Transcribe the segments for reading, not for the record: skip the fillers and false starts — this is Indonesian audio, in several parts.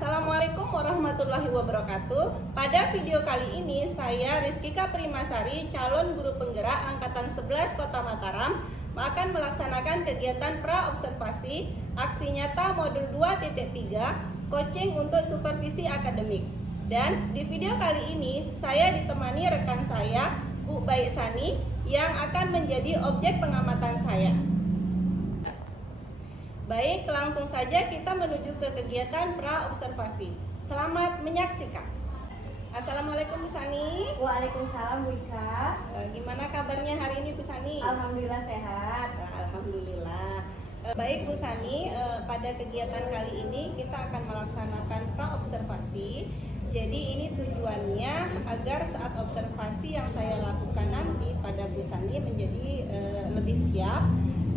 Assalamualaikum warahmatullahi wabarakatuh. Pada video kali ini saya Rizkika Primasari, calon guru penggerak angkatan 11 Kota Mataram, akan melaksanakan kegiatan pra-observasi aksi nyata modul 2.3 coaching untuk supervisi akademik. Dan di video kali ini saya ditemani rekan saya Bu Baik Sani yang akan menjadi objek pengamatan saya. Baik, langsung saja kita menuju ke kegiatan pra-observasi. Selamat menyaksikan. Assalamualaikum Bu Sani. Waalaikumsalam Bu Ika. Gimana kabarnya hari ini Bu Sani? Alhamdulillah sehat. Alhamdulillah. Baik Bu Sani, pada kegiatan kali ini kita akan melaksanakan pra-observasi. Jadi ini tujuannya agar saat observasi yang saya lakukan nanti pada Bu Sani menjadi lebih siap,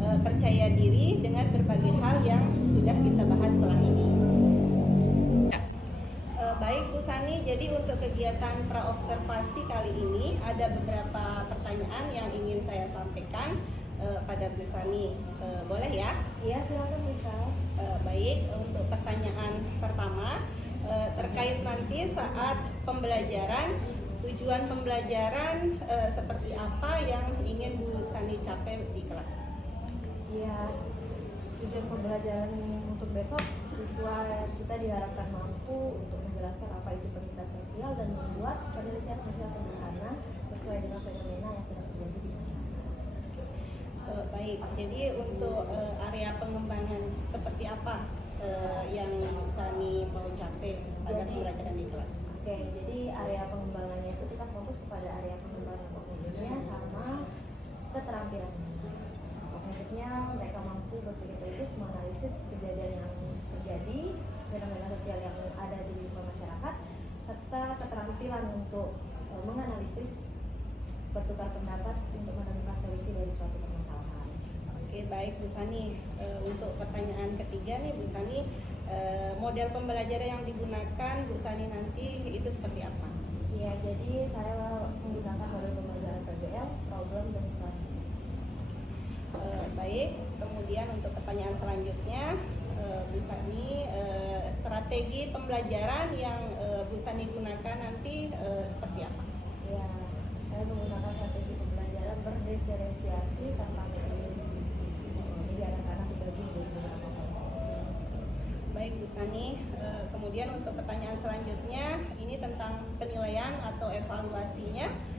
percaya diri dengan berbagai hal yang sudah kita bahas setelah ini. Baik Bu Sani, jadi untuk kegiatan pra-observasi kali ini ada beberapa pertanyaan yang ingin saya sampaikan pada Bu Sani. Boleh ya? Iya, silakan Bu Ika. Baik, untuk pertanyaan pertama terkait nanti saat pembelajaran, tujuan pembelajaran seperti apa yang ingin Bu Sani capai di kelas? Ya, tujuan pembelajaran untuk besok, siswa kita diharapkan mampu untuk menjelaskan apa itu penelitian sosial dan membuat penelitian sosial sederhana sesuai dengan fenomena yang sedang terjadi di masyarakat. Baik, jadi untuk area pengembangan seperti apa yang Sani mau capai pada pembelajaran di kelas? Oke, jadi area pengembangannya itu kita fokus kepada area pengembangan kognitifnya sama keterampilannya. Kognitifnya mereka mampu berpikir kritis, menganalisis kejadian yang terjadi, fenomena sosial yang ada di lingkungan masyarakat, serta keterampilan untuk menganalisis, bertukar pendapat untuk menemukan solusi dari suatu permasalahan. Oke, baik Bu Sani. Untuk pertanyaan ketiga nih Bu Sani, model pembelajaran yang digunakan Bu Sani nanti itu seperti apa? Ya, jadi saya menggunakan model pembelajaran PBL, Problem Based Learning. Baik, kemudian untuk pertanyaan selanjutnya, Bu Sani, strategi pembelajaran yang Bu Sani gunakan nanti seperti apa? Ya, saya menggunakan strategi pembelajaran berdiferensiasi serta metode diskusi. Jadi anak-anak dibagi menjadi beberapa kelompok. Baik Bu Sani, kemudian untuk pertanyaan selanjutnya, ini tentang penilaian atau evaluasinya.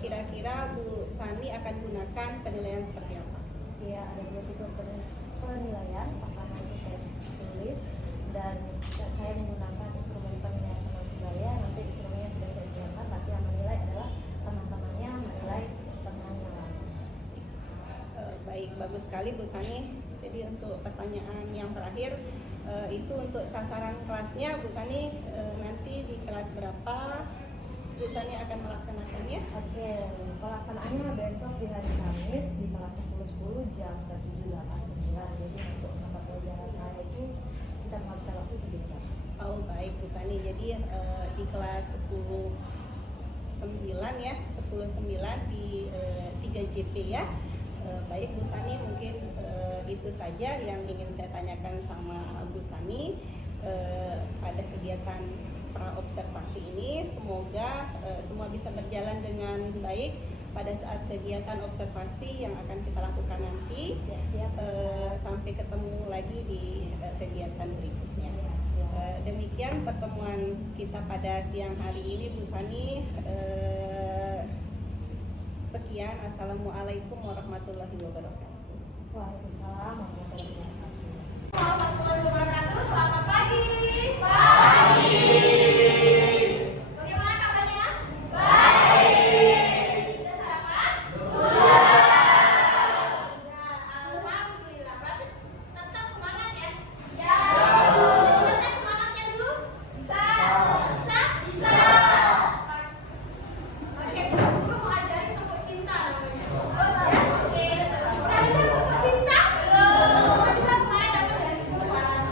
Kira-kira Bu Sani akan gunakan penilaian seperti apa? Ya, ada dua tipe penilaian. Pertama itu tes tulis, dan saya menggunakan instrumen penilaian teman sebaya. Nanti instrumennya sudah saya siapkan, tapi yang menilai adalah teman-temannya menilai temannya lain. Baik, bagus sekali Bu Sani. Jadi untuk pertanyaan yang terakhir, itu untuk sasaran kelasnya Bu Sani, nanti di kelas berapa Bu Sani akan melaksanakannya? Oke, pelaksanaannya besok di hari Kamis di kelas 10.10 jam ke 7.89. Jadi untuk mata pelajaran saya itu kita menghabiskan waktu 3 jam. Oh baik Bu Sani, jadi di kelas 10.9 ya, 10.9 di 3 JP ya. Baik Bu Sani, mungkin itu saja yang ingin saya tanyakan sama Bu Sani pada kegiatan pra-observasi ini. Semoga semua bisa berjalan dengan baik pada saat kegiatan observasi yang akan kita lakukan nanti. Ya, siap. Sampai ketemu lagi di kegiatan berikutnya. Demikian pertemuan kita pada siang hari ini Bu Sani. Sekian, Assalamualaikum warahmatullahi wabarakatuh. Waalaikumsalam warahmatullahi wabarakatuh. Warahmatullahi wabarakatuh. Selamat pagi. Bagaimana kabarnya? Baik. Sudah sarapan? Sudah. Alhamdulillah. Berarti tetap semangat ya? Ya. Ngetes semangatnya dulu? Bisa. Bisa? Bisa. Oke, guru mau ajarin tentang cinta namanya. Oke. Pernah dengar tentang cinta? Belum. Kita kemarin dapat dari guru Mas.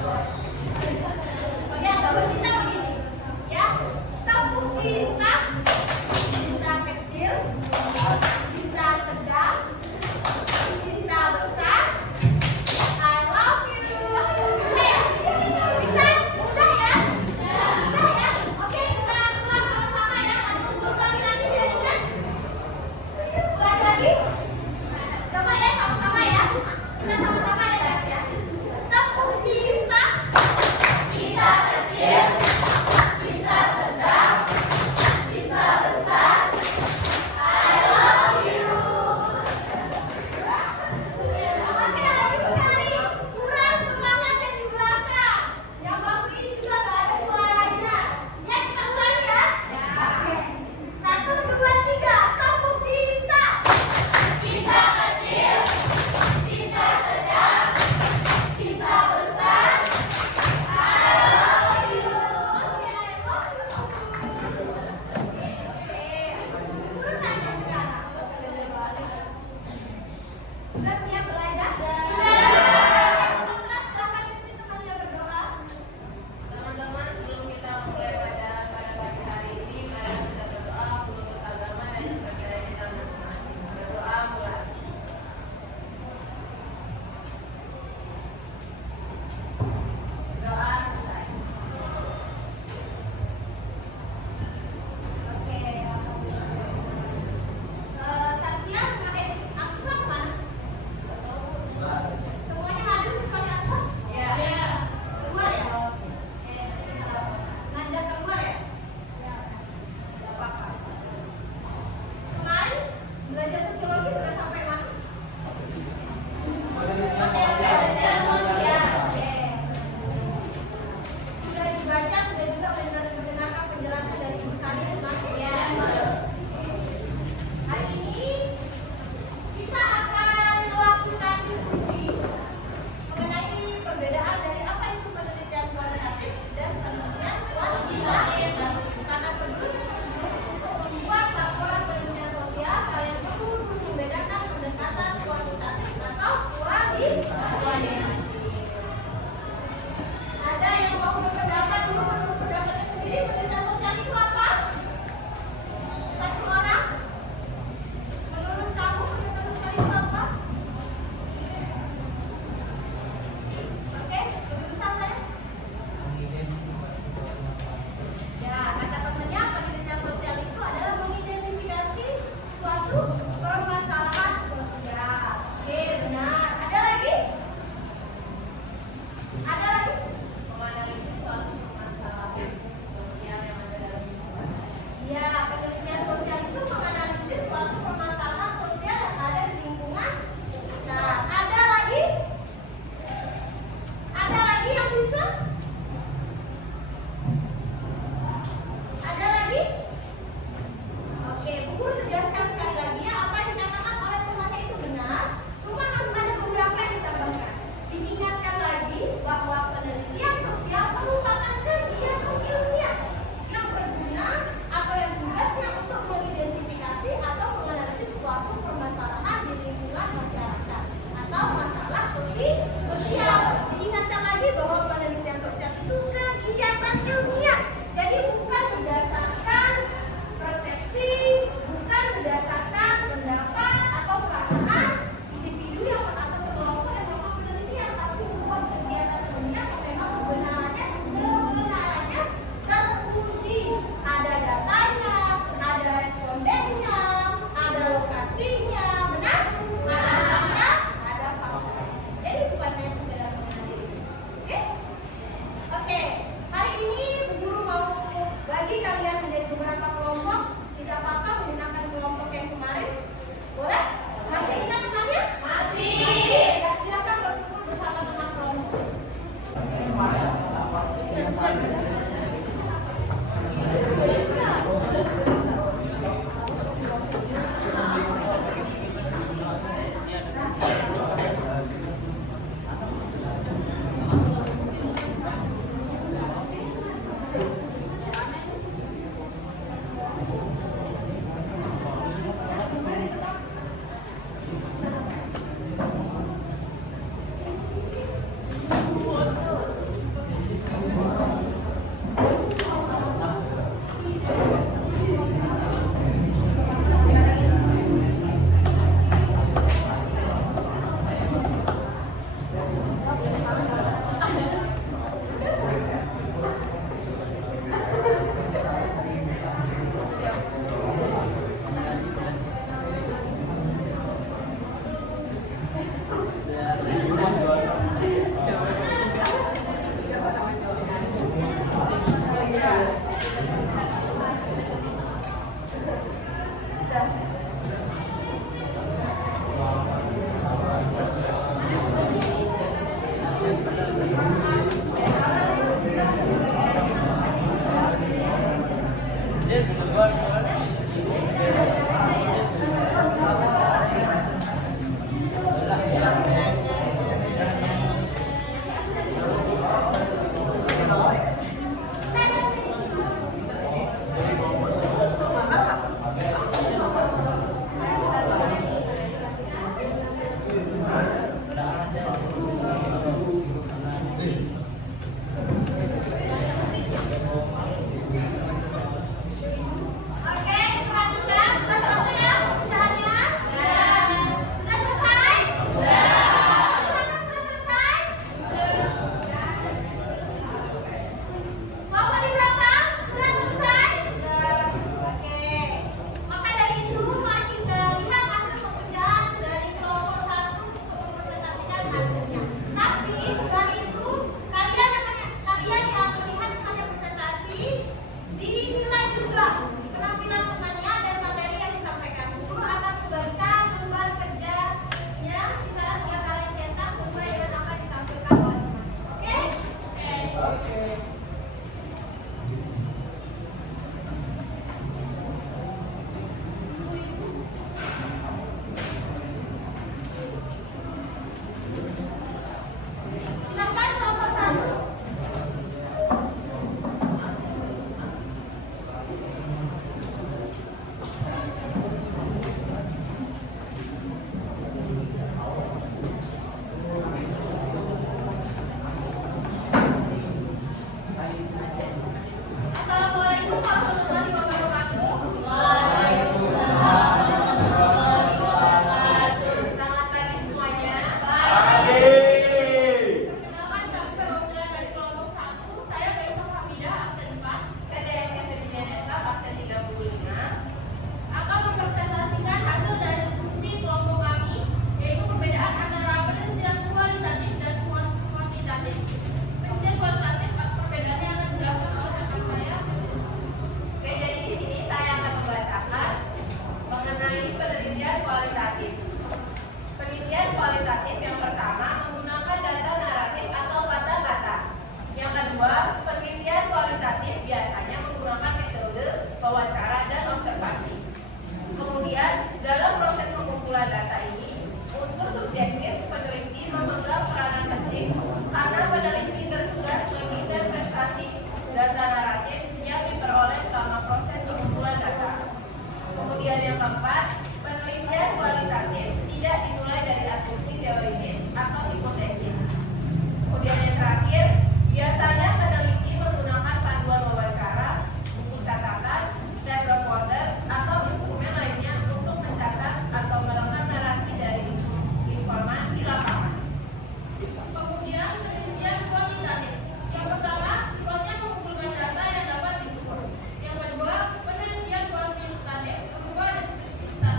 Oke, perhatikan. Sudah selesai ya pecahannya? Sudah selesai? Sudah selesai? Bapak di belakang, sudah selesai? Oke. Maka dari itu, mari kita lihat hasil pekerjaan dari kelompok 1 untuk mempresentasikan hasilnya. Tapi dari itu, kalian yang melihat karya presentasi dinilai juga penampilan temannya dan materi yang disampaikan. Guru akan membagikan lembar kerjanya di sana tinggal kalian cetak sesuai dengan apa yang ditampilkan oleh teman. Oke? Silakan kelompok 1. Assalamualaikum warahmatullahi wabarakatuh. Selamat pagi semuanya. Perkenalkan kami perwakilan dari kelompok 1. Saya Besok Hamidah, absen 4. Saya Teresia Febrianesa, absen 35. Akan mempresentasikan hasil dari diskusi kelompok kami, yaitu perbedaan antara penelitian kualitatif dan kuantitatif. Penelitian kualitatif perbedaannya akan dijelaskan oleh rekan saya. Oke, jadi di sini saya akan membacakan mengenai penelitian kualitatif. Penelitian kualitatif yang pertama menggunakan data naratif atau kata-kata. Yang kedua, penelitian kualitatif biasanya menggunakan metode wawancara dan observasi. Kemudian, dalam proses pengumpulan data ini, unsur subjektif peneliti memegang peranan penting karena peneliti bertugas menginterpretasi data naratif yang diperoleh selama proses pengumpulan data. Kemudian yang keempat, penelitian kualitatif tidak dimulai dari asumsi teoritis atau hipotesis. Kemudian yang terakhir, biasanya peneliti menggunakan panduan wawancara, buku catatan, tape recorder, atau instrumen lainnya untuk mencatat atau merekam narasi dari informan di lapangan. Kemudian penelitian kuantitatif. Yang pertama, sifatnya mengumpulkan data yang dapat diukur. Yang kedua, penelitian kuantitatif berupa deskripsi statistik.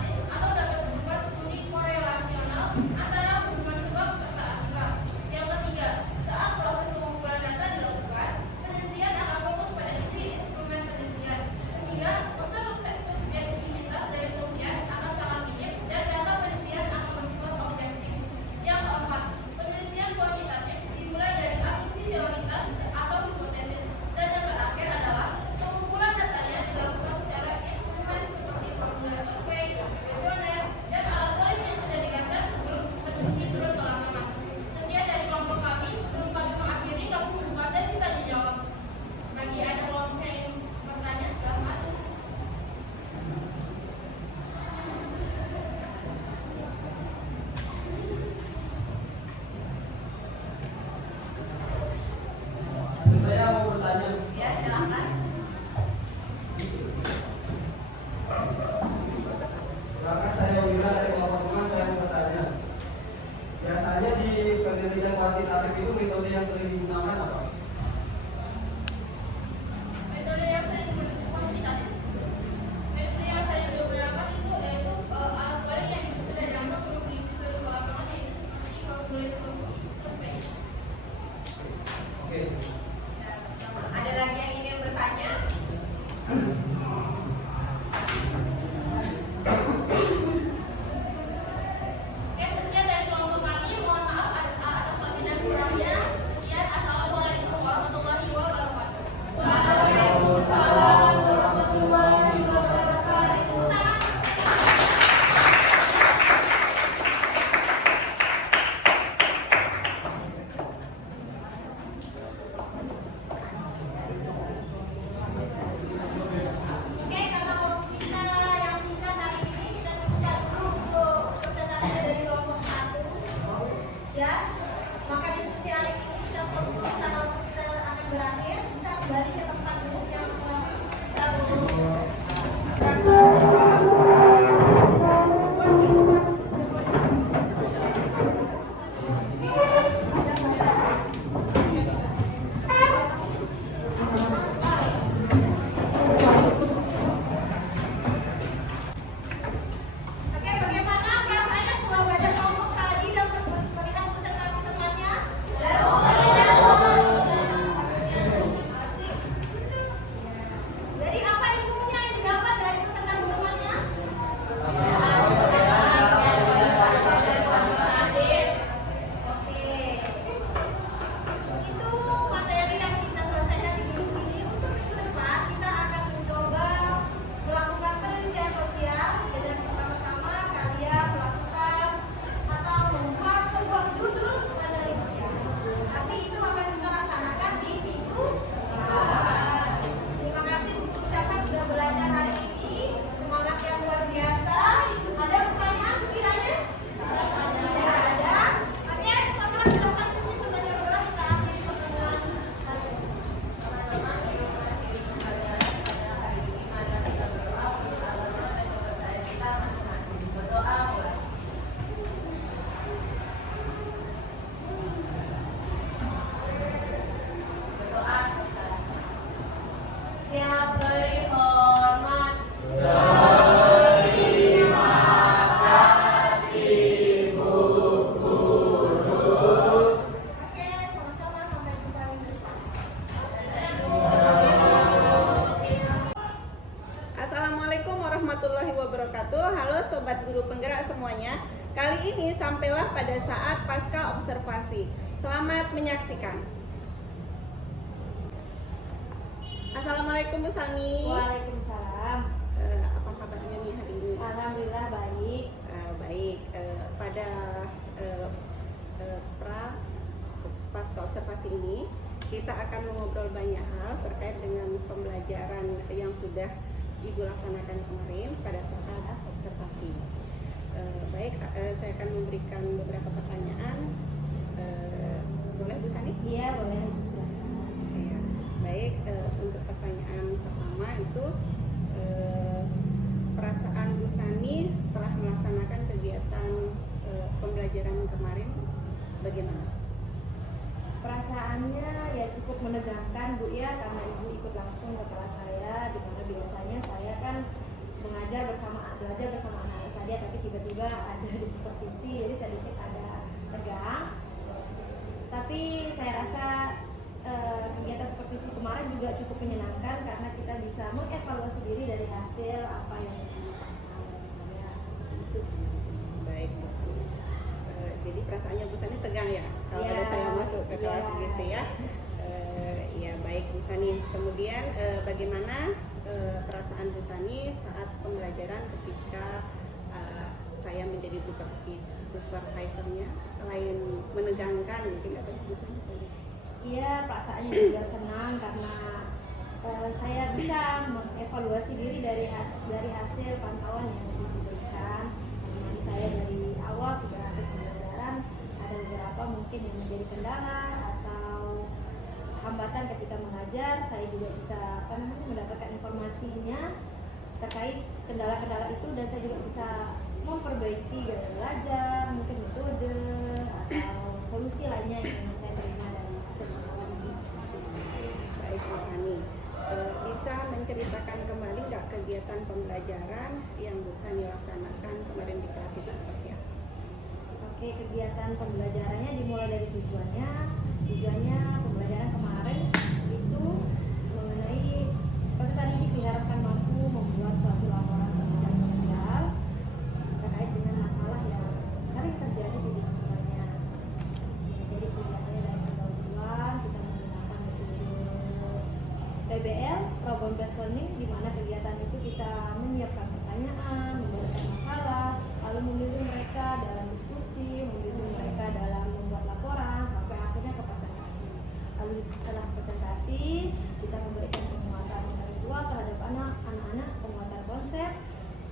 Assalamualaikum warahmatullahi wabarakatuh. Halo Sobat Guru Penggerak semuanya. Kali ini sampailah pada saat pasca observasi. Selamat menyaksikan. Assalamualaikum Bu Sani. Waalaikumsalam. Apa kabarnya nih hari ini? Alhamdulillah baik. Baik. Pada pasca observasi ini kita akan mengobrol banyak hal terkait dengan pembelajaran yang sudah Ibu laksanakan kemarin pada saat observasi. Baik, saya akan memberikan beberapa pertanyaan. Boleh Bu Sani? Iya boleh Ibu silakan. Ya. Baik, untuk pertanyaan pertama itu perasaan Bu Sani setelah melaksanakan kegiatan pembelajaran kemarin bagaimana? Perasaannya ya cukup menegangkan Bu ya, karena Ibu ikut langsung ke kelas saya, di mana biasanya saya kan belajar bersama anak-anak saja, tapi tiba-tiba ada di supervisi, jadi sedikit ada tegang. Tapi saya rasa kegiatan supervisi kemarin juga cukup menyenangkan karena kita bisa mengevaluasi diri dari hasil apa yang dilakukan dari saya. Itu. Baik, Bu Sani. Jadi perasaannya Bu Sani tegang ya kalau Ya, ada saya masuk ke kelas ya. gitu ya. Ya baik Bu Sani. Kemudian bagaimana perasaan Bu Sani saat pembelajaran ketika saya menjadi supervisornya, selain menegangkan mungkin apa Bu Sani? Iya, perasaannya juga senang karena saya bisa mengevaluasi diri dari hasil pantauan yang diberikan. Jadi saya dari awal sudah aktif pembelajaran, ada beberapa mungkin yang menjadi kendala atau hambatan ketika mengajar. Saya juga bisa mendapatkan informasinya terkait kendala-kendala itu, dan saya juga bisa memperbaiki gaya belajar, mungkin metode atau solusi lainnya yang saya terima dari hasil pantauan ini. Baik Bu Sani, bisa menceritakan kembali nggak kegiatan pembelajaran yang Bu Sani laksanakan kemarin di kelas itu seperti apa? Oke, kegiatan pembelajarannya dimulai dari tujuannya. Tujuannya pembelajaran kemarin itu mengenai peserta didik diharapkan mampu membuat suatu laporan kegiatan sosial terkait dengan masalah yang sering terjadi di lingkungannya. Jadi kegiatannya dari pendahuluan kita menggunakan metode PBL, problem based learning, di mana kegiatan itu kita menyiapkan pertanyaan, memberikan masalah, lalu membimbing mereka dalam diskusi, membimbing mereka dalam membuat laporan, sampai akhirnya ke presentasi. Lalu setelah presentasi, kita memberikan penguatan intelektual terhadap anak-anak, penguatan konsep,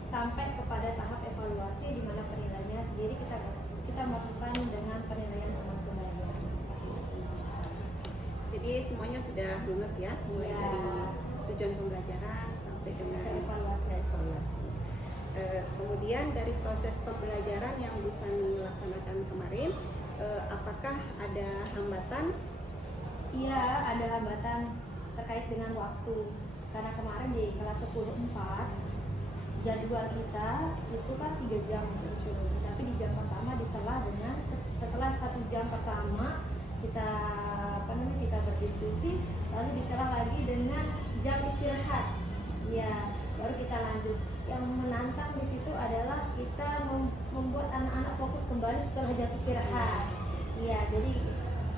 sampai kepada tahap evaluasi, di mana penilaiannya sendiri kita melakukan dengan penilaian teman sebaya. Jadi semuanya sudah runut ya, mulai Ya. dari tujuan pembelajaran sampai dengan Evaluasi. evaluasi. Kemudian dari proses pembelajaran yang Bu Sani laksanakan kemarin, apakah ada hambatan? Iya, ada hambatan terkait dengan waktu. Karena kemarin di kelas 10.4 jadwal kita itu kan 3 jam untuk sosiologi, tapi di jam pertama disela dengan setelah 1 jam pertama kita kita berdiskusi, lalu dicela lagi dengan jam istirahat. Ya, baru kita lanjut. Yang menantang di situ adalah kita membuat anak-anak fokus kembali setelah jam istirahat. Ya, jadi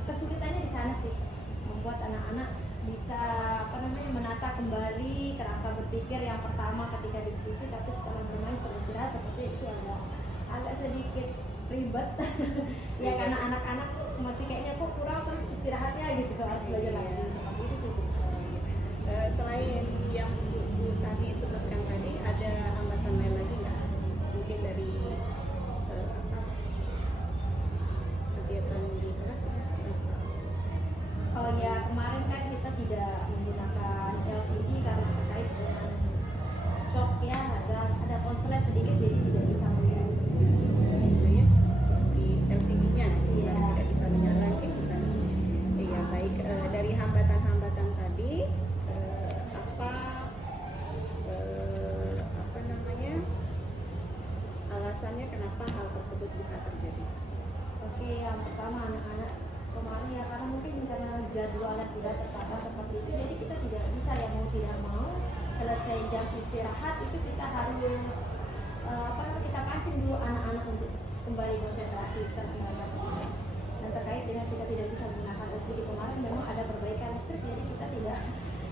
kesulitannya di sana sih, membuat anak-anak bisa menata kembali kerangka berpikir yang pertama ketika diskusi, tapi setelah bermain setelah istirahat seperti itu agak sedikit ribet. Ya karena anak-anak masih kayaknya kok kurang, terus istirahatnya gitu, harus belajar lagi seperti itu sih. Selain yang Bu Sani sebutkan tadi, ada hambatan lain lagi nggak? Mungkin dari kegiatan di kelas ya? Oh ya, kemarin kan kita tidak menggunakan LCD karena terkait dengan cok ya, ada konslet sedikit, jadi tidak bisa melihat LCD. Itu ya, di LCD-nya Iya. tidak bisa menyala, bisa. Iya baik. Dari hambatan-hambatan tadi, alasannya kenapa hal tersebut bisa terjadi? Oke, yang pertama anak-anak kemarin ya karena mungkin karena jadwalnya sudah tertata seperti itu, jadi kita tidak bisa ya mau tidak mau selesai jam istirahat itu kita harus kita pancing dulu anak-anak untuk kembali konsentrasi setelah mereka fokus. Dan terkait dengan kita tidak bisa menggunakan LCD kemarin, memang ada perbaikan listrik, jadi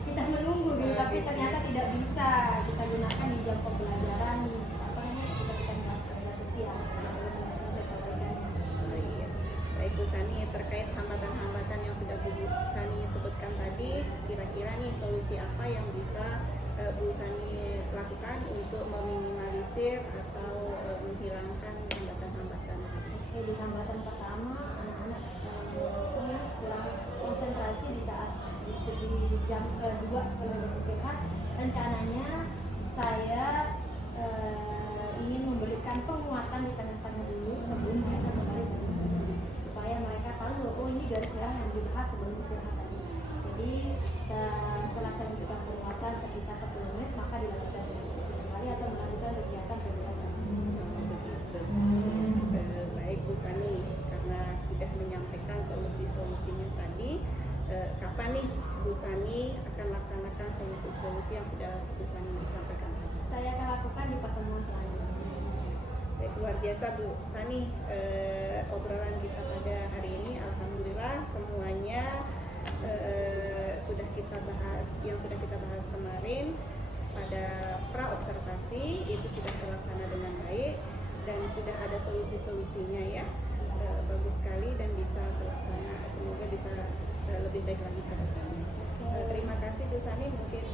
kita menunggu gitu, tapi ternyata tidak bisa kita gunakan di jam pembelajaran ketika kita membahas pekerja sosial. Selesai perbaikannya. Oh, iya. Baik Bu Sani, terkait hambatan-hambatan yang sudah Bu Sani sebutkan tadi, kira-kira nih solusi apa yang bisa Bu Sani lakukan untuk meminimalisir atau menghilangkan hambatan-hambatan? Oke, di hambatan pertama, anak-anak kurang konsentrasi di saat di jam kedua setelah beristirahat. Rencananya saya ingin memberikan penguatan di tengah-tengah dulu sebelum mereka kembali berdiskusi, supaya mereka tahu oh ini garis merah yang dibahas sebelum istirahat tadi. Jadi setelah saya memberikan penguatan sekitar 10 menit, maka dilanjutkan diskusi kembali atau melanjutkan kegiatan kegiatan. Begitu. Baik Bu Sani, karena sudah menyampaikan solusi-solusinya tadi, kapan nih Bu Sani akan laksanakan solusi-solusi yang sudah Bu Sani sampaikan tadi? Saya akan lakukan di pertemuan selanjutnya. Baik, luar biasa Bu Sani, obrolan kita pada hari ini alhamdulillah semuanya sudah kita bahas, yang sudah kita bahas kemarin pada pra observasi itu sudah terlaksana dengan baik dan sudah ada solusi-solusinya ya. Bagus sekali dan bisa terlaksana, semoga bisa lebih baik lagi ke depannya. Terima kasih Bu Sani, mungkin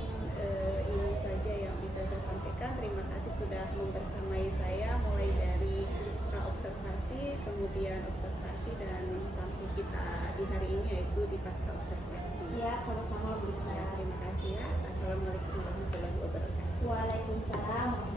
ini saja yang bisa saya sampaikan. Terima kasih sudah membersamai saya mulai dari pra observasi, kemudian observasi dan sampai kita di hari ini yaitu di pasca observasi. Siap, sama-sama Bu. Terima kasih ya. Assalamualaikum warahmatullahi wabarakatuh. Waalaikumsalam.